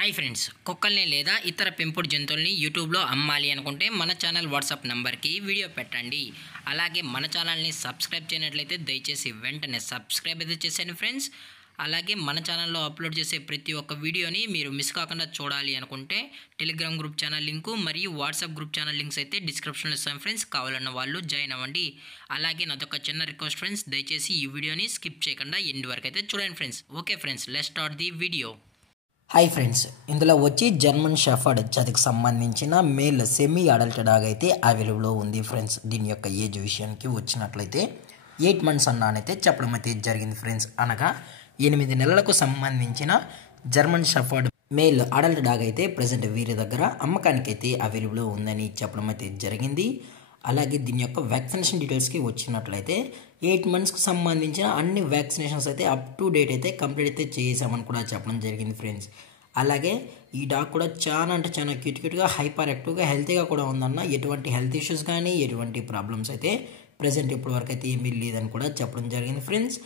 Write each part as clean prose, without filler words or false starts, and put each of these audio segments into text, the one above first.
Hi friends, కుక్కల్ని లేదా ఇతర పెంపుడు జంతువుల్ని యూట్యూబ్లో అమ్మాలి అనుకుంటే మన ఛానల్ వాట్సాప్ నెంబర్కి వీడియో పెట్టండి. అలాగే మన ఛానల్ని సబ్స్క్రైబ్ చేయనట్లయితే దయచేసి వెంటనే సబ్స్క్రైబ్ అయితే చేసేయండి ఫ్రెండ్స్. అలాగే మన ఛానల్లో అప్లోడ్ చేసే ప్రతి ఒక్క వీడియోని మీరు మిస్ కాకుండా చూడాలి అనుకుంటే టెలిగ్రామ్ గ్రూప్ ఛానల్ లింకు మరియు వాట్సాప్ గ్రూప్ ఛానల్ లింక్స్ అయితే డిస్క్రిప్షన్లో ఇస్తాను ఫ్రెండ్స్. కావాలన్న వాళ్ళు జాయిన్ అవ్వండి. అలాగే నాదొక చిన్న రిక్వెస్ట్ ఫ్రెండ్స్, దయచేసి ఈ వీడియోని స్కిప్ చేయకుండా ఎండ్ వరకు అయితే చూడండి friends. Okay friends, let's start the video. Hi friends, ఇందులో వచ్చి జర్మన్ షెఫర్డ్ జాతికి సంబంధించిన మేల్ సెమీ అడల్ట్ డాగ్ అయితే అవైలబుల్లో ఉంది ఫ్రెండ్స్. దీని యొక్క ఏజ్ విషయానికి వచ్చినట్లయితే 8 months అన్నానైతే చెప్పడం అయితే జరిగింది ఫ్రెండ్స్. అనగా 8 నెలలకు సంబంధించిన German shepherd male adult dog అయితే ప్రజెంట్ వీరి దగ్గర అమ్మకానికి అయితే అవైలబుల్లో ఉందని చెప్పడం అయితే జరిగింది. అలాగే దీని యొక్క వ్యాక్సినేషన్ డీటెయిల్స్కి వచ్చినట్లయితే 8 monthsకి సంబంధించిన అన్ని వ్యాక్సినేషన్స్ అయితే అప్ టు డేట్ అయితే కంప్లీట్ అయితే చేసామని కూడా చెప్పడం జరిగింది ఫ్రెండ్స్. అలాగే ఈ డాగ్ కూడా చాలా అంటే చాలా క్యూట్గా హైపర్ యాక్టివ్గా హెల్తీగా కూడా ఉందన్న. ఎటువంటి హెల్త్ ఇష్యూస్ కానీ ఎటువంటి ప్రాబ్లమ్స్ అయితే ప్రజెంట్ ఇప్పటి వరకు అయితే ఏమీ లేదని కూడా చెప్పడం జరిగింది ఫ్రెండ్స్.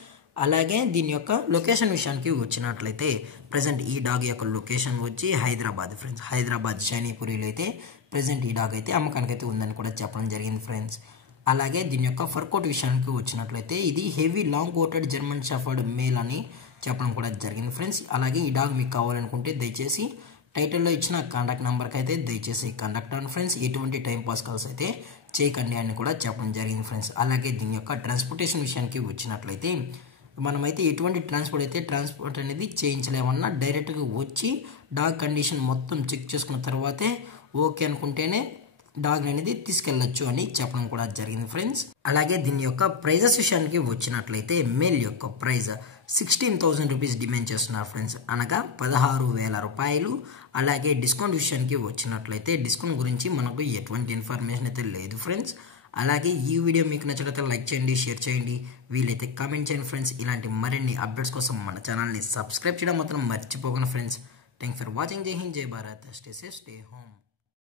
అలాగే దీని యొక్క లొకేషన్ విషయానికి వచ్చినట్లయితే ప్రజెంట్ ఈ డాగ్ యొక్క లొకేషన్ వచ్చి హైదరాబాద్ ఫ్రెండ్స్. హైదరాబాద్ షైనీపురిలో అయితే ప్రజెంట్ ఈ డాగ్ అయితే అమ్మకానికి అయితే ఉందని కూడా చెప్పడం జరిగింది ఫ్రెండ్స్. అలాగే దీని యొక్క ఫర్ కోట్ విషయానికి వచ్చినట్లయితే ఇది heavy long coated German shepherd male అని చెప్పడం కూడా జరిగింది ఫ్రెండ్స్. అలాగే ఈ డాగ్ మీకు కావాలనుకుంటే దయచేసి టైటిల్లో ఇచ్చిన కాంటాక్ట్ నెంబర్కి అయితే దయచేసి కాంటాక్ట్ అవ్వండి ఫ్రెండ్స్. ఎటువంటి టైం పాస్ కాల్స్ అయితే చేయకండి అని కూడా చెప్పడం జరిగింది ఫ్రెండ్స్. అలాగే దీని యొక్క ట్రాన్స్పోర్టేషన్ విషయానికి వచ్చినట్లయితే మనమైతే ఎటువంటి ట్రాన్స్పోర్ట్ అనేది చేయించలేమన్నా. డైరెక్ట్గా వచ్చి డాగ్ కండిషన్ మొత్తం చెక్ చేసుకున్న తర్వాతే ఓకే అనుకుంటేనే డాగ్ అనేది తీసుకెళ్ళచ్చు అని చెప్పడం కూడా జరిగింది ఫ్రెండ్స్. అలాగే దీని యొక్క ప్రైజెస్ విషయానికి వచ్చినట్లయితే మేల్ యొక్క ప్రైజ్ 16,000 రూపీస్ డిమాండ్ చేస్తున్నారు ఫ్రెండ్స్. అనగా 16,000 రూపాయలు. అలాగే డిస్కౌంట్ విషయానికి వచ్చినట్లయితే డిస్కౌంట్ గురించి మనకు ఎటువంటి ఇన్ఫర్మేషన్ అయితే లేదు ఫ్రెండ్స్. అలాగే ఈ వీడియో మీకు నచ్చినట్లయితే లైక్ చేయండి, షేర్ చేయండి, వీలైతే కామెంట్ చేయండి ఫ్రెండ్స్. ఇలాంటి మరిన్ని అప్డేట్స్ కోసం మన ఛానల్ని సబ్స్క్రైబ్ చేయడం మాత్రం మర్చిపోకండి ఫ్రెండ్స్. Thanks for watching. జై హింద్, జై Bharat, stay safe, stay home.